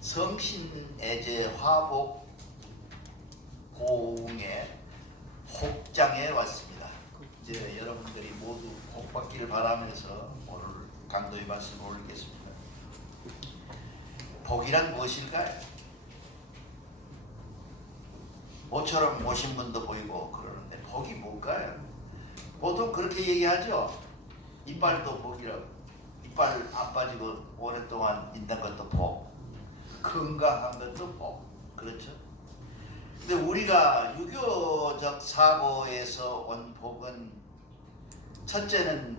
성신애제 화복 고흥의 복장에 왔습니다. 이제 여러분들이 모두 복 받기를 바라면서 오늘 강도의 말씀을 올리겠습니다. 복이란 무엇일까요? 모처럼 모신 분도 보이고 그러는데 복이 뭘까요? 보통 그렇게 얘기하죠. 이빨도 복이라고. 이빨 안 빠지고 오랫동안 있는 것도 복, 건강한 것도 복. 그렇죠? 근데 우리가 유교적 사고에서 온 복은 첫째는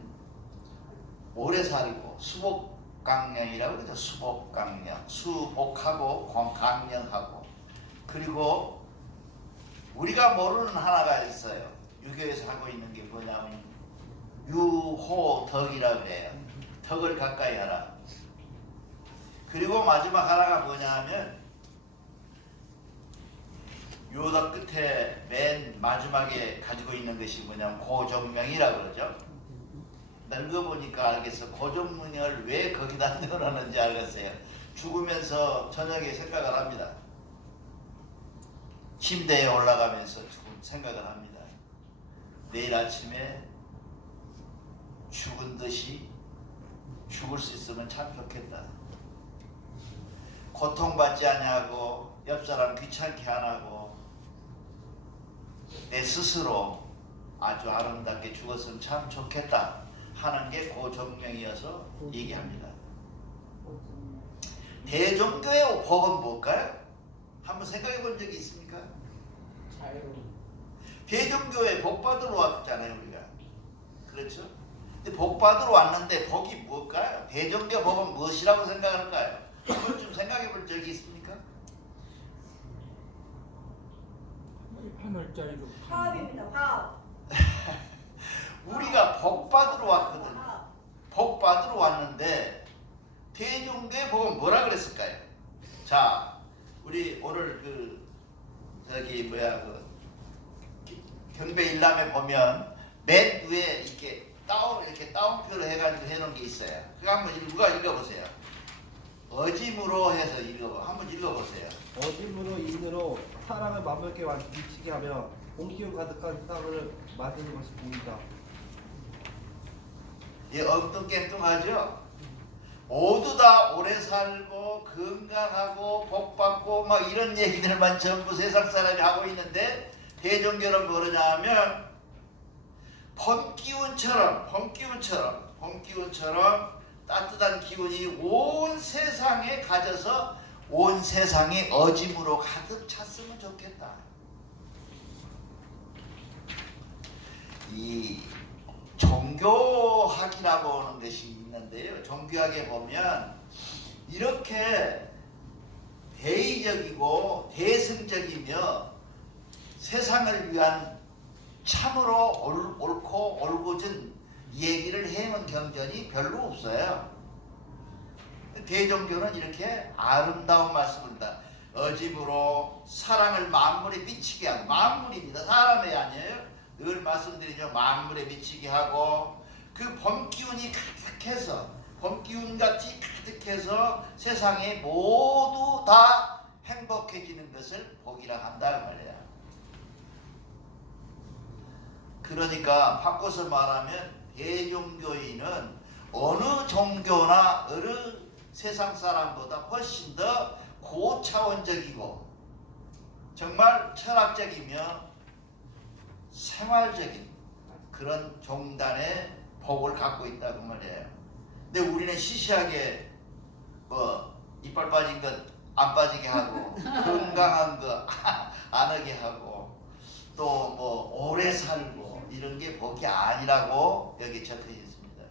오래 살고 수복강령이라고 그러죠. 수복강령. 수복하고 강령하고. 그리고 우리가 모르는 하나가 있어요. 유교에서 하고 있는 게 뭐냐면 유호덕이라고 그래요. 덕을 가까이 하라. 그리고 마지막 하나가 뭐냐면 유호덕 끝에 맨 마지막에 가지고 있는 것이 뭐냐면 고종명이라고 그러죠. 늙어보니까 알겠어. 고종명을 왜 거기다 넣어놨는지 알겠어요. 죽으면서 저녁에 생각을 합니다. 침대에 올라가면서 생각을 합니다. 내일 아침에 죽은 듯이 죽을 수 있으면 참 좋겠다. 고통받지 않냐고, 옆사람 귀찮게 안 하고, 내 스스로 아주 아름답게 죽었으면 참 좋겠다 하는 게 고종명이어서 얘기합니다. 대종교의 복은 뭘까요? 한번 생각해 본 적이 있습니까? 대종교에 복 받으러 왔잖아요, 우리가. 그렇죠? 근데 복 받으러 왔는데 복이 뭘까요? 대종교 복은 무엇이라고 생각할까요? 한번 좀 생각해 볼 적이 있습니까? 하늘짜리로 화합입니다. 화합. 우리가 복 받으러 왔거든. 복 받으러 왔는데 대종교의 복은 뭐라 그랬을까요? 자, 우리 오늘 경배 일람에 보면 맨 위에 이렇게 따옴표를 해가지고 해놓은 게 있어요. 그거 한번 누가 읽어보세요. 어짐으로 해서 한번 읽어보세요. 어짐으로 인으로 사랑을 만물께 미치게 하며 온기운 가득한 세상을 만드는 것이 복이다. 예, 엉뚱깽뚱하죠? 모두 다 오래 살고 건강하고 복받고 막 이런 얘기들만 전부 세상 사람이 하고 있는데 대종교는 뭐냐 하면 봄기운처럼 따뜻한 기운이 온 세상에 가져서 온 세상이 어짐으로 가득 찼으면 좋겠다. 이 종교학이라고 하는 것이 있는데요. 종교학에 보면 이렇게 대의적이고 대승적이며 세상을 위한 참으로 옳고 올곧은 얘기를 해놓은 경전이 별로 없어요. 대종교는 이렇게 아름다운 말씀을 합니다. 어짐으로 사랑을 만물에 미치게 하고, 만물입니다. 사람이 아니에요. 늘 말씀드리죠. 만물에 미치게 하고 그 봄기운이 가득해서 봄기운같이 가득해서 세상에 모두 다 행복해지는 것을 복이라 한다 그 말이에요. 그러니까 바꿔서 말하면 대종교인은 어느 종교나 어느 세상 사람보다 훨씬 더 고차원적이고 정말 철학적이며 생활적인 그런 종단의 복을 갖고 있다고 말이에요. 근데 우리는 시시하게 이빨 빠진 것 안 빠지게 하고 건강한 거 안 하게 하고 또 오래 살고 이런 게 복이 아니라고 여기 적혀 있습니다.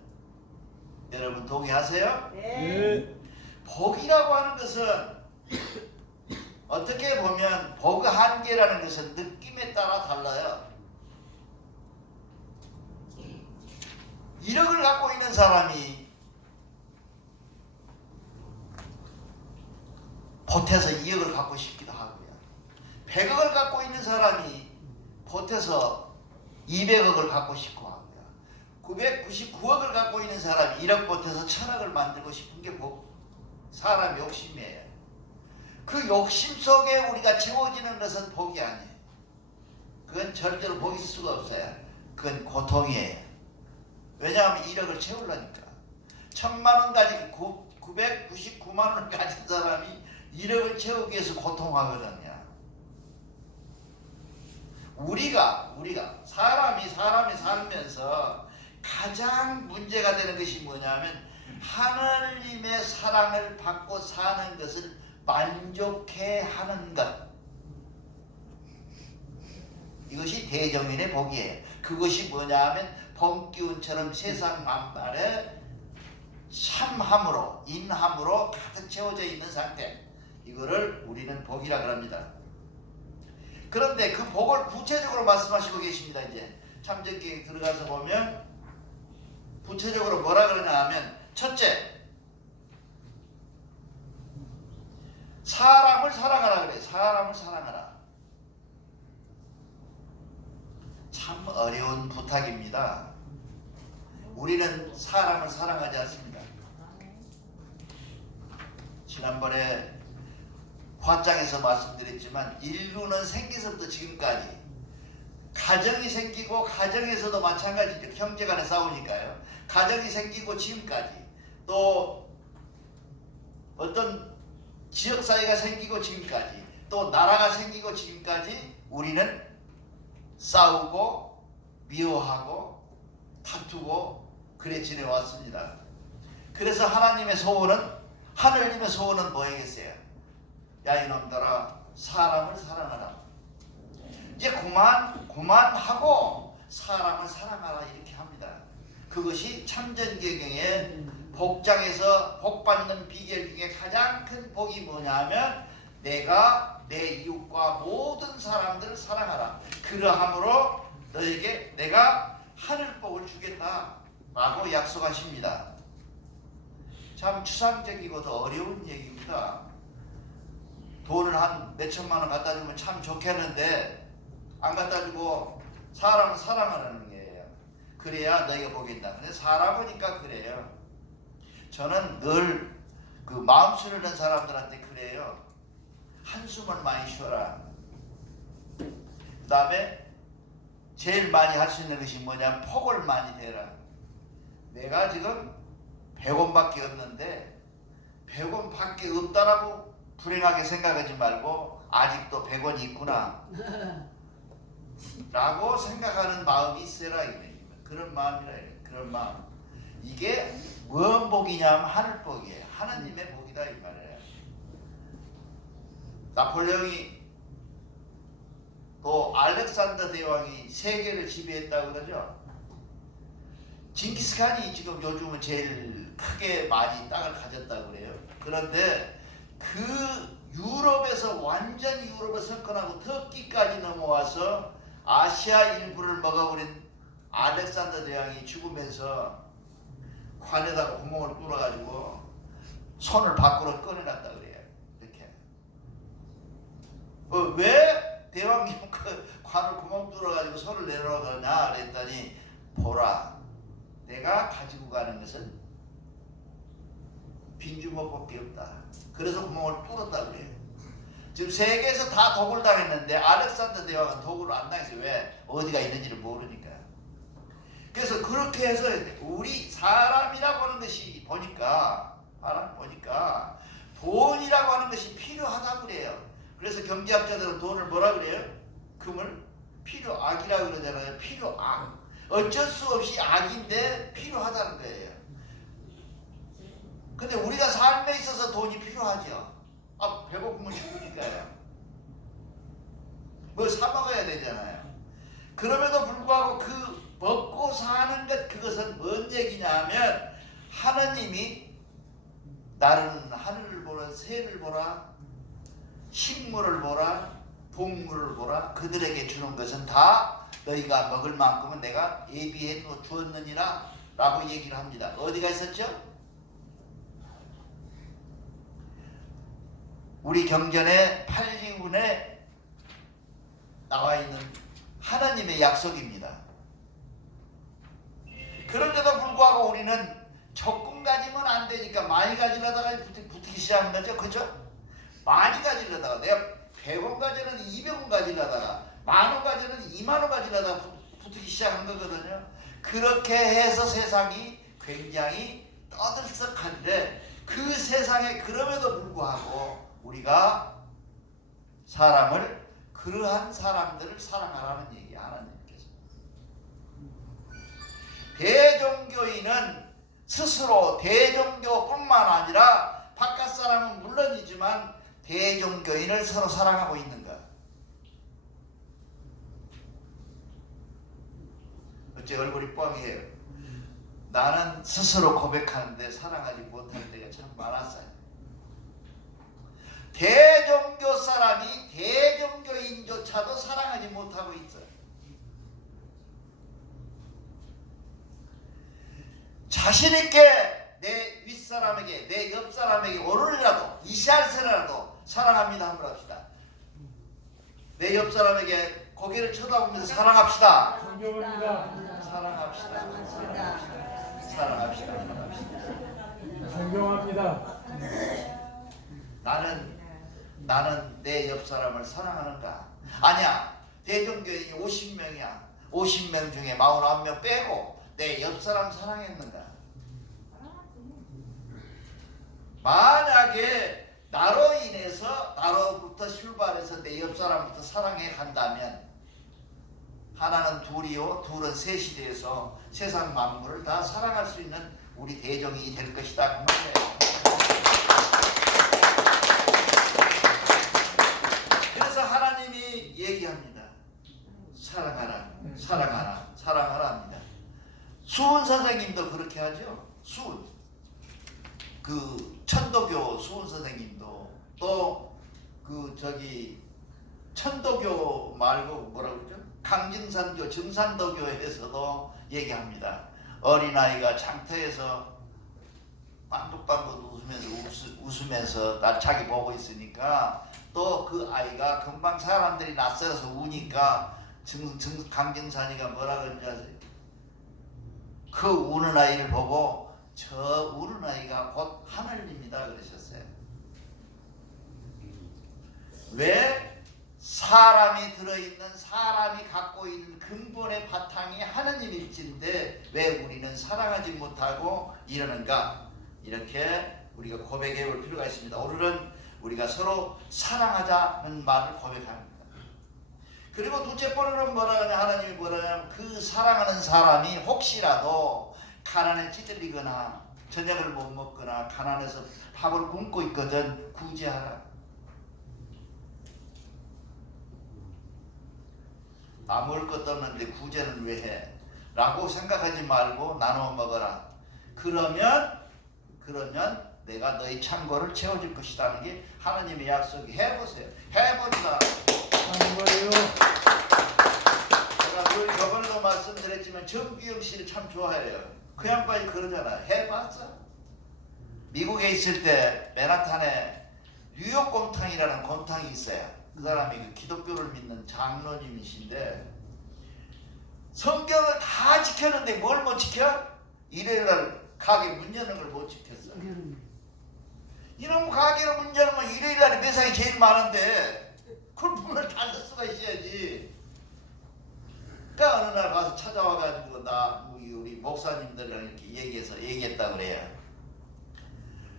여러분 동의하세요? 네. 복이라고 하는 것은 어떻게 보면 복의 한계라는 것은 느낌에 따라 달라요. 1억을 갖고 있는 사람이 보태서 2억을 갖고 싶기도 하고요. 100억을 갖고 있는 사람이 보태서 200억을 갖고 싶고 하고요. 999억을 갖고 있는 사람이 1억 보태서 1000억을 만들고 싶은 게 사람 욕심이에요. 그 욕심 속에 우리가 채워지는 것은 복이 아니에요. 그건 절대로 복일 수가 없어요. 그건 고통이에요. 왜냐하면 1억을 채우려니까. 1000만 원 가지고 999만 원을 가진 사람이 1억을 채우기 위해서 고통하거든요. 우리가 사람이 살면서 가장 문제가 되는 것이 뭐냐면 하나님의 사랑을 받고 사는 것을 만족해 하는 것. 이것이 대정인의 복이에요. 그것이 뭐냐면 봄기운처럼 세상 만발에 참함으로 인함으로 가득 채워져 있는 상태. 이거를 우리는 복이라 그럽니다. 그런데 그 복을 구체적으로 말씀하시고 계십니다. 이제 참전기에 들어가서 보면 구체적으로 뭐라 그러냐 하면 첫째, 사람을 사랑하라 그래. 사람을 사랑하라. 참 어려운 부탁입니다. 우리는 사람을 사랑하지 않습니다. 지난번에 화장에서 말씀드렸지만 인류는 생기서부터 지금까지 가정이 생기고 가정에서도 마찬가지죠. 형제간에 싸우니까요. 가정이 생기고 지금까지 또 어떤 지역사회가 생기고 지금까지 또 나라가 생기고 지금까지 우리는 싸우고 미워하고 다투고 그래 지내왔습니다. 그래서 하나님의 소원은 뭐겠어요? 야 이놈들아 사람을 사랑하라. 이제 그만하고 사람을 사랑하라 이렇게 합니다. 그것이 참전개경의 복장에서 복받는 비결 중에 가장 큰 복이 뭐냐면 내가 내 이웃과 모든 사람들을 사랑하라. 그러함으로 너에게 내가 하늘복을 주겠다라고 약속하십니다. 참 추상적이고도 어려운 얘기입니다. 돈을 한 몇천만 원 갖다 주면 참 좋겠는데 안 갖다 주고 사람을 사랑하라는 거예요. 그래야 너희가 보겠다. 근데 살아보니까 그래요. 저는 늘 그 마음 쓰는 사람들한테 그래요. 한숨을 많이 쉬어라. 그 다음에 제일 많이 할 수 있는 것이 뭐냐면 폭을 많이 대라. 내가 지금 100원밖에 없는데 100원밖에 없다라고 불행하게 생각하지 말고 아직도 100원이 있구나 라고 생각하는 마음이 있어라. 그런 마음이라. 그런 마음. 이게 뭔 복이냐면 하늘복이에요. 하나님의 복이다 이 말이에요. 나폴레옹이 또 알렉산더 대왕이 세계를 지배했다고 그러죠. 징기스칸이 지금 요즘은 제일 크게 많이 땅을 가졌다고 그래요. 그런데 그 유럽에서 완전히 유럽을 석권하고 터키까지 넘어와서 아시아 일부를 먹어버린 알렉산더 대왕이 죽으면서 관에다가 구멍을 뚫어가지고 손을 밖으로 꺼내놨다 그래요. 이렇게. 왜 대왕이 그 관을 구멍 뚫어가지고 손을 내려가냐 그랬더니 보라, 내가 가지고 가는 것은 빈주먹밖에 없다. 그래서 구멍을 뚫었다 그래요. 지금 세계에서 다 독을 당했는데 알렉산더 대왕은 독을 안 당했어요. 왜? 어디가 있는지를 모르니까. 그래서 그렇게 해서 우리 사람이라고 하는 것이 보니까 돈이라고 하는 것이 필요하다고 그래요. 그래서 경제학자들은 돈을 뭐라 그래요? 금을 필요악이라고 그러잖아요. 필요악. 어쩔 수 없이 악인데 필요하다는 거예요. 근데 우리가 삶에 있어서 돈이 필요하죠. 배고프면 죽으니까요. 뭐 사 먹어야 되잖아요. 그럼에도 불구하고 그 먹고 사는 것, 그것은 뭔 얘기냐면 하나님이 나는 하늘을 보라, 새를 보라, 식물을 보라, 동물을 보라, 그들에게 주는 것은 다 너희가 먹을 만큼은 내가 예비해 주었느니라 라고 얘기를 합니다. 어디가 있었죠? 우리 경전의 8기운에 나와 있는 하나님의 약속입니다. 그런데도 불구하고 우리는 조금 가지면 안 되니까 많이 가지려다가 붙기 시작한 거죠. 그죠? 많이 가지려다가 내가 100원 가지는 200원 가지려다가 10,000원 가지는 20,000원 가지려다가 붙기 시작한 거거든요. 그렇게 해서 세상이 굉장히 떠들썩한데 그 세상에 그럼에도 불구하고 우리가 사람을 그러한 사람들을 사랑하라는 얘기 하나님께서. 대종교인은 스스로 대종교뿐만 아니라 바깥 사람은 물론이지만 대종교인을 서로 사랑하고 있는 것. 어째 얼굴이 뻥이에요. 나는 스스로 고백하는데 사랑하지 못할 때가 참 많았어요. 대종교 사람이 대종교인조차도 사랑하지 못하고 있어요. 자신있게 내 윗사람에게 내 옆사람에게 오늘이라도 이시알새라도 사랑합니다 한번 합시다. 내 옆사람에게 고개를 쳐다보면서 사랑합시다. 존경합니다. 사랑합시다. 사랑합시다. 존경합니다. 나는 내 옆사람을 사랑하는가? 아니야. 대종교인이 50명이야. 50명 중에 49명 빼고 내 옆사람 사랑했는가? 만약에 나로 인해서 나로부터 출발해서 내 옆사람부터 사랑해 간다면 하나는 둘이요 둘은 셋이 돼서 세상 만물을 다 사랑할 수 있는 우리 대종이 될 것이다 그 말이에요. 그래서 하나님이 얘기합니다. 사랑하라 사랑하라 사랑하라 합니다. 수은 선생님도 그렇게 하죠. 수은 그 천도교 수은 선생님도 또 그 저기 천도교 말고 뭐라 그러죠? 강증산교 증산도교에서도 얘기합니다. 어린아이가 장터에서 빵긋빵긋 웃으면서 날 자기 보고 있으니까 또 그 아이가 금방 사람들이 낯설어서 우니까 강증산이가 뭐라 그런지 아세요? 그 우는 아이를 보고 저 우는 아이가 곧 하늘입니다 그러셨어요. 왜? 사람이 들어있는 사람이 갖고 있는 근본의 바탕이 하느님일진데 왜 우리는 사랑하지 못하고 이러는가? 이렇게 우리가 고백해 볼 필요가 있습니다. 오늘은 우리가 서로 사랑하자는 말을 고백합니다. 그리고 둘째 번째는 뭐라 하냐? 하나님이 뭐라 하냐면 그 사랑하는 사람이 혹시라도 가난에 찌들리거나 저녁을 못 먹거나 가난해서 밥을 굶고 있거든 구제하라. 나 먹을 것도 없는데 구제는 왜 해? 라고 생각하지 말고 나눠 먹어라. 그러면 내가 너희 창고를 채워줄 것이라는 게 하나님의 약속이. 해보세요. 해보자. 하는 거예요. 제가 늘 저번에도 말씀드렸지만 정규영 씨를 참 좋아해요. 그 양반이 그러잖아. 해봤어. 미국에 있을 때 맨하탄에 뉴욕 곰탕이라는 곰탕이 있어요. 그 사람이 그 기독교를 믿는 장로님이신데 성경을 다 지켰는데 뭘 못 지켜? 일요일날 가게 문 여는 걸 못 지켰어. 이놈 가게를 문 열면 일요일날에 매상이 제일 많은데 그걸 문을 닫을 수가 있어야지. 그러니까 어느 날 가서 찾아와가지고 우리 목사님들이랑 이렇게 얘기했다 그래요.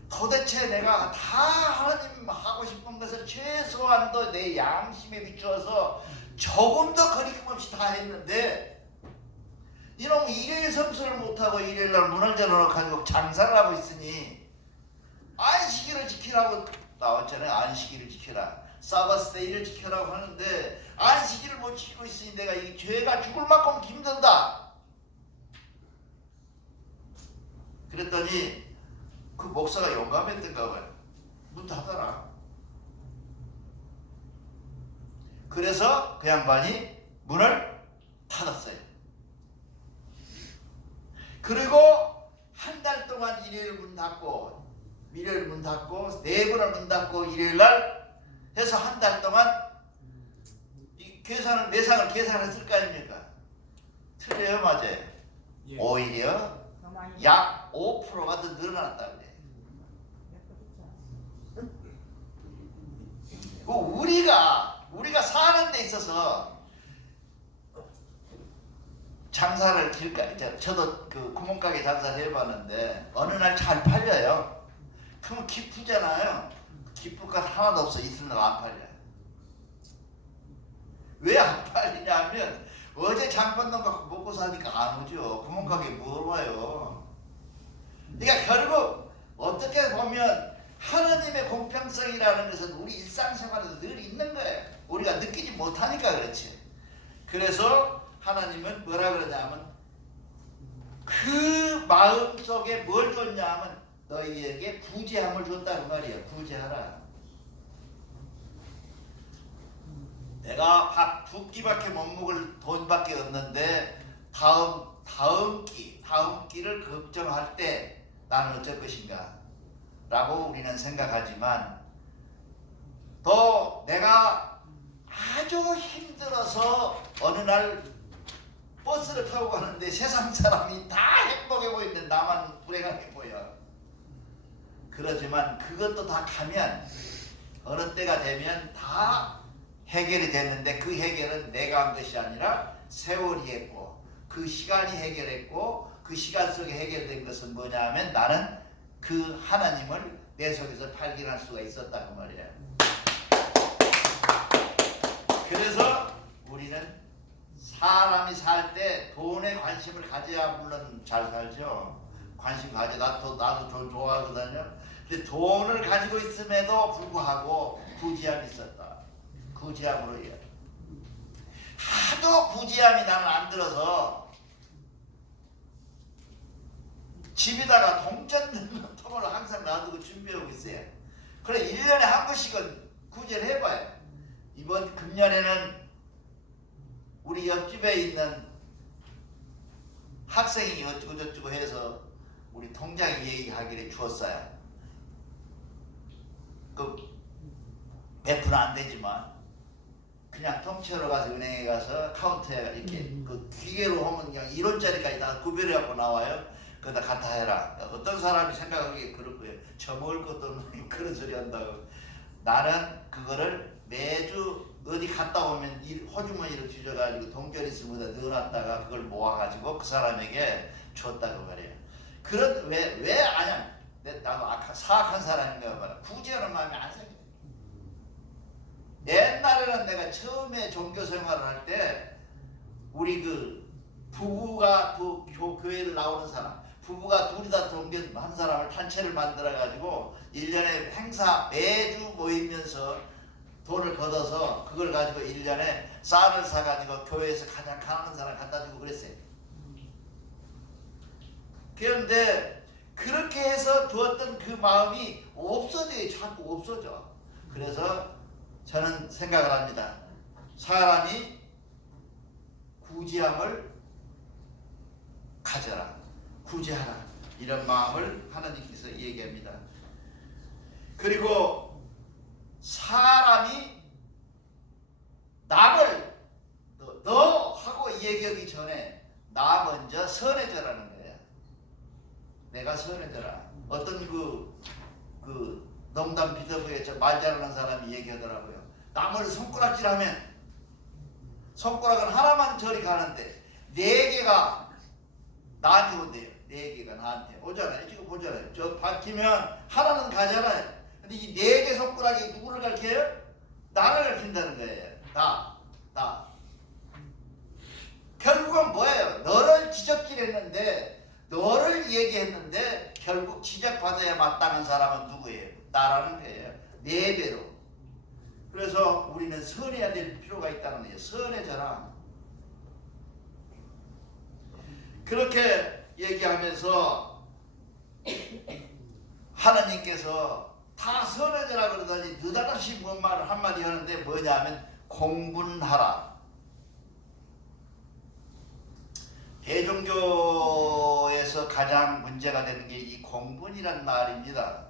도대체 내가 다 하나님 하고 싶은 것을 최소한도 내 양심에 비추어서 조금 더 거리낌 없이 다 했는데 이놈 일요일 성수를 못하고 일요일날 문을 열어놓고 장사를 하고 있으니 안식일을 지키라고 나왔잖아요. 안식일을 지켜라. 사바스데이를 지켜라고 하는데 안식일을 못 지키고 있으니 내가 이 죄가 죽을 만큼 힘든다. 그랬더니 그 목사가 용감했던가 봐요. 문 닫아라. 그래서 그 양반이 문을 닫았어요. 그리고 한 달 동안 일요일 문 닫고 일요일 문 닫고 네 번을 문 닫고 일요일 날 해서 한 달 동안 이 매상을 계산했을 거 아닙니까? 틀려요, 맞아요? 예. 오히려 약 5%가 더 늘어났다 그래. 우리가 사는 데 있어서 장사를 저도 그 구멍가게 장사를 해봤는데 어느 날 잘 팔려요. 그러면 기쁘잖아요. 기쁠 것 하나도 없어. 이틀 안 팔려요. 왜 안 팔리냐면 어제 장바닥 갖고 먹고 사니까 안 오죠. 구멍가게 뭘 와요. 그러니까 결국 어떻게 보면 하느님의 공평성이라는 것은 우리 일상생활에서 늘 있는 거예요. 우리가 느끼지 못하니까 그렇지. 그래서 하나님은 뭐라 그러냐면 그 마음속에 뭘 줬냐면 너희에게 부재함을 줬다는 말이에요. 부재하라. 내가 밥 두 끼밖에 못 먹을 돈밖에 없는데 다음 끼를 걱정할 때 나는 어쩔 것인가 라고 우리는 생각하지만 또 내가 아주 힘들어서 어느 날 버스를 타고 가는데 세상 사람이 다 행복해 보이는데 나만 불행하게 보여. 그렇지만 그것도 다 가면 어느 때가 되면 다 해결이 됐는데 그 해결은 내가 한 것이 아니라 세월이 했고 그 시간이 해결했고 그 시간 속에 해결된 것은 뭐냐 하면 나는 그 하나님을 내 속에서 발견할 수가 있었다 그 말이에요. 그래서 우리는 사람이 살 때 돈에 관심을 가져야 물론 잘 살죠. 관심 가져. 나도 돈 좋아하거든요. 근데 돈을 가지고 있음에도 불구하고 부지함이 있었다. 부지함으로 해요. 하도 부지함이 나는 안 들어서 집에다가 동전 넣는 통을 항상 놔두고 준비하고 있어요. 그래 1년에 한 번씩은 구제를 해봐요. 이번 금년에는 우리 옆집에 있는 학생이 어쩌고저쩌고 해서 우리 통장 얘기하기를 주었어요. 그 몇 푼 안 되지만 그냥 통째로 가서 은행에 가서 카운터에 이렇게 그 기계로 하면 그냥 1원짜리까지 다 구별해 갖고 나와요. 그거다 갖다 해라. 어떤 사람이 생각하기에 그럴 거예요. 저 먹을 것도 없는 그런 소리 한다고. 나는 그거를 매주 어디 갔다 오면 호주머니로 뒤져가지고 동전 있으면 넣어놨다가 그걸 모아가지고 그 사람에게 줬다고 말이에요. 그런 왜 아냐? 나도 사악한 사람인가 봐라. 구제하는 마음이 안 생겨. 옛날에는 내가 처음에 종교 생활을 할 때 우리 그 부부가 그 교회를 나오는 사람 부부가 둘이 다 동견 한 사람을 단체를 만들어 가지고 1년에 행사 매주 모이면서 돈을 걷어서 그걸 가지고 1년에 쌀을 사가지고 교회에서 가장 가난한 사람 갖다 주고 그랬어요. 그런데 그렇게 해서 두었던 그 마음이 없어져요. 자꾸 없어져. 그래서 저는 생각을 합니다. 사람이 구제함을 가져라. 구제하라. 이런 마음을 하나님께서 얘기합니다. 그리고 사람이 남을 너 하고 얘기하기 전에 나 먼저 선해져라는 거예요. 내가 선해져라. 어떤 그 농담 비더브에 저 말 잘하는 사람이 얘기하더라고요. 남을 손가락질하면 손가락은 하나만 저리 가는데 4개가 나한테 온대요. 4개가 나한테 오잖아요. 지금 보잖아요. 저 박히면 하나는 가잖아요. 근데 이 4개 손가락이 누구를 가르쳐요? 나를 가르친다는 거예요. 나. 결국은 뭐예요? 너를 지적질했는데 너를 얘기했는데 결국 지적받아야 마땅한 사람은 누구예요? 나라는 거예요. 4배로. 그래서 우리는 선해야 될 필요가 있다는 거예요. 선해져라. 그렇게 얘기하면서 하나님께서 다 선해져라 그러더니 느닷없이 뭔 말을 한마디 하는데 뭐냐면 공분하라. 대종교에서 가장 문제가 되는 게 이 공분이란 말입니다.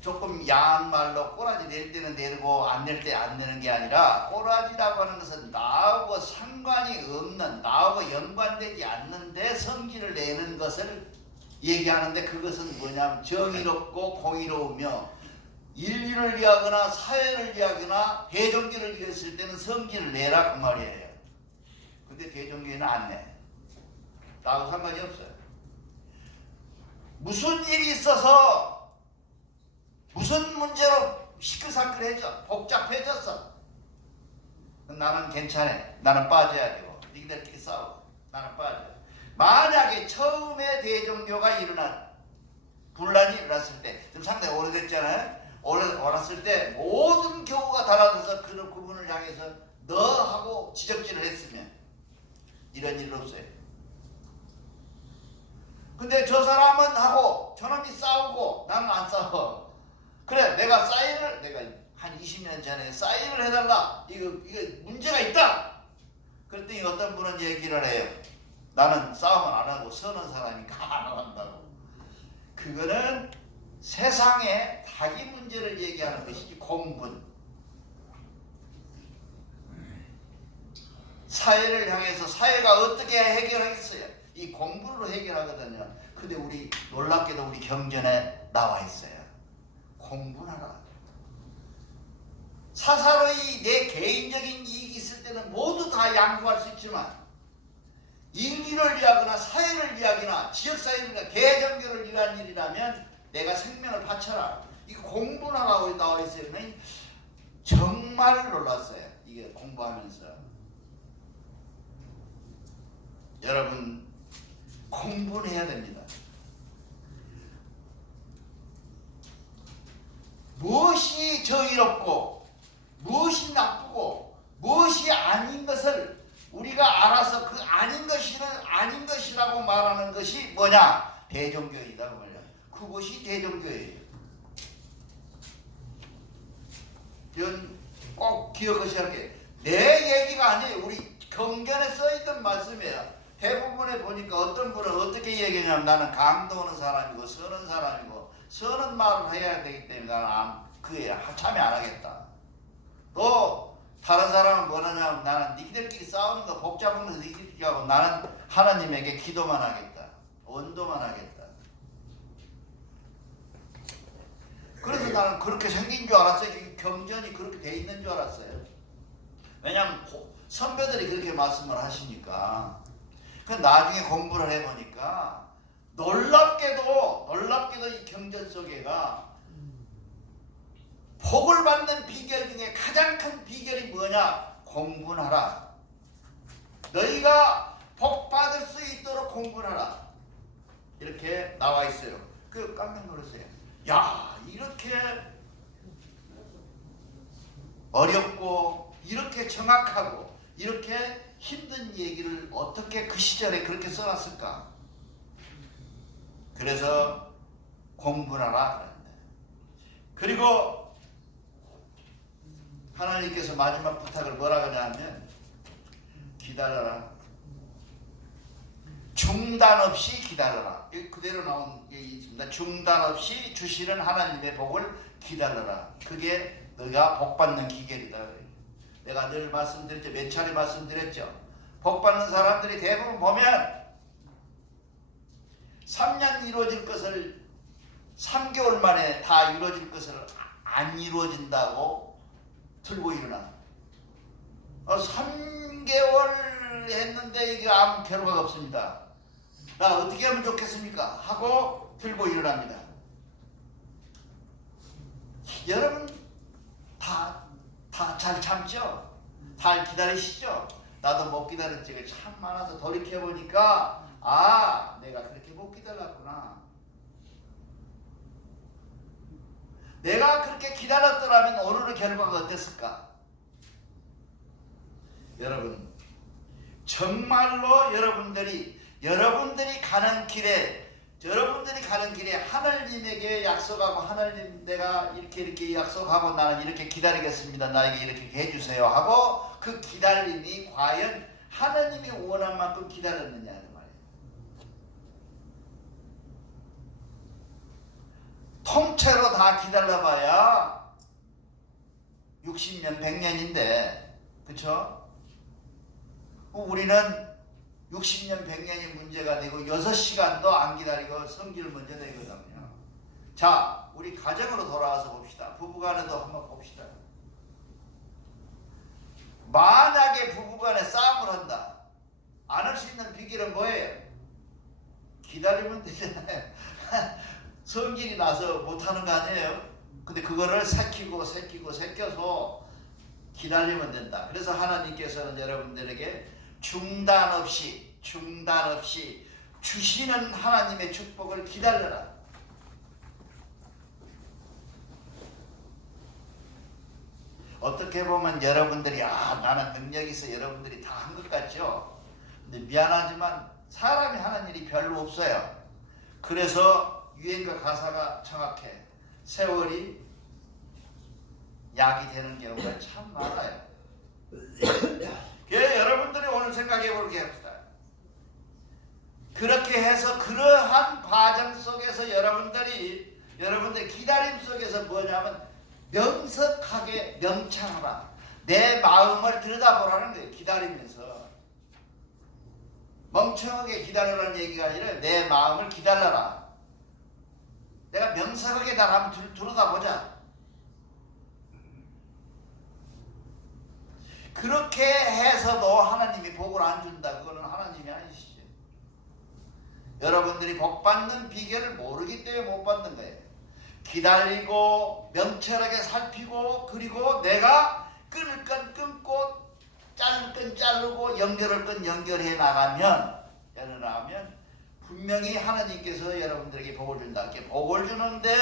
조금 야한 말로 꼬라지 낼 때는 내리고 안 낼 때 안 내는 게 아니라 꼬라지라고 하는 것은 나하고 상관이 없는 나하고 연관되지 않는데 성질을 내는 것을 얘기하는데 그것은 뭐냐면 정의롭고 공의로우며 인류를 위하거나 사회를 위하거나 대종교를 위했을 때는 성기를 내라 그 말이에요. 근데 대종교회는 안 내. 나하고 상관이 없어요. 무슨 일이 있어서 무슨 문제로 시끌시끌해져 복잡해졌어. 나는 괜찮아. 나는 빠져야 되고 니들끼리 싸워. 나는 빠져. 만약에 처음에 대종교가 일어난 분란이 일어났을 때 지금 상당히 오래됐잖아요. 오래됐을 때 모든 교우가 달아들어서 그런 그분을 향해서 너 하고 지적질을 했으면 이런 일은 없어요. 근데 저 사람은 하고 저놈이 싸우고 나는 안 싸워. 그래 내가 한 20년 전에 사인을 해달라. 이거 문제가 있다. 그랬더니 어떤 분은 얘기를 해요. 나는 싸움을 안 하고 서는 사람이니까 안 한다고. 그거는 세상에 자기 문제를 얘기하는 것이지 공분. 사회를 향해서 사회가 어떻게 해결하겠어요? 이 공부로 해결하거든요. 근데 우리 놀랍게도 우리 경전에 나와 있어요. 공부하라. 사사로이 내 개인적인 이익이 있을 때는 모두 다 양보할 수 있지만 인류를 위하거나 사회를 위하거나 지역사회를 위하거나 대종교를 위한 일이라면 내가 생명을 바쳐라. 이거 공부하라고 나와 있어요. 정말 놀랐어요. 이게 공부하면서. 여러분 공부를 해야 됩니다. 무엇이 저의롭고 무엇이 나쁘고 무엇이 아닌 것을 우리가 알아서 그 아닌 것을 아닌 것이라고 말하는 것이 뭐냐? 대종교이다 그 말이야. 그것이 대종교예요. 이건 꼭 기억하셔야 게 내 얘기가 아니에요. 우리 경전에 써있던 말씀이에요. 대부분에 보니까 어떤 분은 어떻게 얘기하냐면 나는 강도하는 사람이고 서는 사람이고 서는 말을 해야 되기 때문에 나는 그에 참여 안 하겠다. 또 다른 사람은 뭐냐면 나는 니들끼리 싸우는 거 복잡한 거 니들끼리 하고 나는 하나님에게 기도만 하겠다. 언도만 하겠다. 그래서 나는 그렇게 생긴 줄 알았어요. 경전이 그렇게 돼 있는 줄 알았어요. 왜냐하면 선배들이 그렇게 말씀을 하시니까. 그 나중에 공부를 해보니까 놀랍게도 이 경전 속에가 복을 받는 비결 중에 가장 큰 비결이 뭐냐? 공부하라. 너희가 복 받을 수 있도록 공부하라. 이렇게 나와 있어요. 그 깜짝 놀랐어요. 야, 이렇게 어렵고 이렇게 정확하고 이렇게 힘든 얘기를 어떻게 그 시절에 그렇게 써놨을까? 그래서 공부하라 그랬는데. 그리고 하나님께서 마지막 부탁을 뭐라 하냐면 기다려라. 중단 없이 기다려라. 그대로 나온 얘기 있습니다. 중단 없이 주시는 하나님의 복을 기다려라. 그게 너가 복받는 기결이다. 내가 늘 말씀드렸죠. 몇 차례 말씀드렸죠. 복받는 사람들이 대부분 보면 3년 이루어질 것을 3개월 만에 다 이루어질 것을 안 이루어진다고 들고 일어나. 3개월 했는데 이게 아무 결과가 없습니다. 나 어떻게 하면 좋겠습니까? 하고 들고 일어납니다. 여러분 다 잘 참죠? 잘 기다리시죠? 나도 못 기다린 적이 참 많아서 돌이켜보니까 내가 그렇게 못 기다렸구나. 내가 그렇게 기다렸더라면 오늘의 결과가 어땠을까? 여러분 정말로 여러분들이 가는 길에 하나님에게 약속하고 하나님 내가 이렇게 약속하고 나는 이렇게 기다리겠습니다. 나에게 이렇게 해주세요 하고 그 기다림이 과연 하나님이 원한 만큼 기다렸느냐 그 말이에요. 통째로 다 기다려봐야 60년 100년인데 그쵸? 우리는 60년 100년이 문제가 되고 6시간도 안 기다리고 성기를 먼저 내거든요. 자, 우리 가정으로 돌아와서 봅시다. 부부간에도 한번 봅시다. 만약에 부부간에 싸움을 한다. 안 할 수 있는 비결은 뭐예요? 기다리면 되잖아요. 성질이 나서 못하는 거 아니에요? 근데 그거를 새겨서 기다리면 된다. 그래서 하나님께서는 여러분들에게 중단 없이 주시는 하나님의 축복을 기다려라. 어떻게 보면 여러분들이 나는 능력이 있어 여러분들이 다 한 것 같죠? 근데 미안하지만 사람이 하는 일이 별로 없어요. 그래서 유행과 가사가 정확해. 세월이 약이 되는 경우가 참 많아요. 여러분들이 오늘 생각해 보게 합시다. 그렇게 해서 그러한 과정 속에서 여러분들이 기다림 속에서 뭐냐면 명석하게 명창하라. 내 마음을 들여다보라는 거예요. 기다리면서 멍청하게 기다려라는 얘기가 아니라 내 마음을 기다려라. 내가 명석하게 날 한번 들여다보자. 그렇게 해서도 하나님이 복을 안 준다. 그거는 하나님이 아니시죠. 여러분들이 복 받는 비결을 모르기 때문에 못 받는 거예요. 기다리고 명철하게 살피고 그리고 내가 끊을 건 끊고 자를 건 자르고 연결할 건 연결해 나가면 분명히 하나님께서 여러분들에게 복을 준다. 이렇게 복을 주는데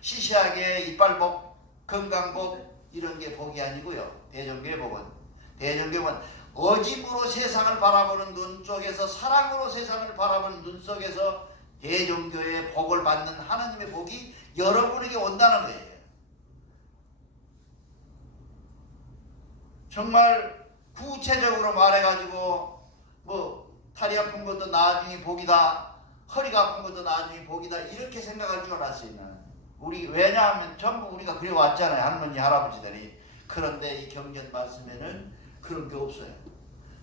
시시하게 이빨복, 건강복 이런 게 복이 아니고요. 대종교의 복은 어짐으로 세상을 바라보는 눈 속에서 사랑으로 세상을 바라보는 눈 속에서 대종교의 복을 받는 하나님의 복이 여러분에게 온다는 거예요. 정말 구체적으로 말해가지고 다리 아픈 것도 나중에 복이다, 허리가 아픈 것도 나중에 복이다 이렇게 생각할 줄 알았어요. 왜냐하면 전부 우리가 그래 왔잖아요. 할머니 할아버지들이. 그런데 이 경전 말씀에는 그런 게 없어요.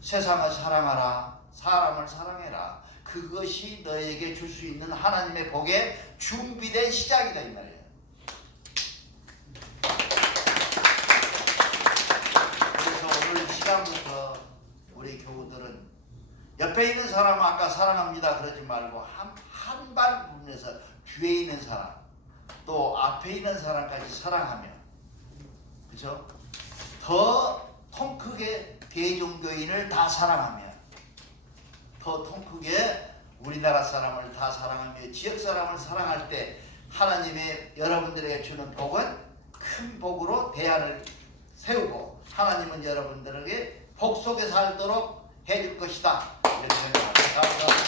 세상을 사랑하라, 사람을 사랑해라. 그것이 너에게 줄 수 있는 하나님의 복의 준비된 시작이다 이 말이에요. 그래서 오늘 시간부터 우리 교우들은 옆에 있는 사람 아까 사랑합니다 그러지 말고 한 발 부분에서 뒤에 있는 사람 또 앞에 있는 사람까지 사랑하며 그죠? 더 통 크게 대종교인을 다 사랑하며 더 통 크게 우리나라 사람을 다 사랑하며 지역 사람을 사랑할 때 하나님의 여러분들에게 주는 복은 큰 복으로 대안을 세우고 하나님은 여러분들에게 복 속에 살도록 해줄 것이다. 이렇게 생각합니다. 감사합니다.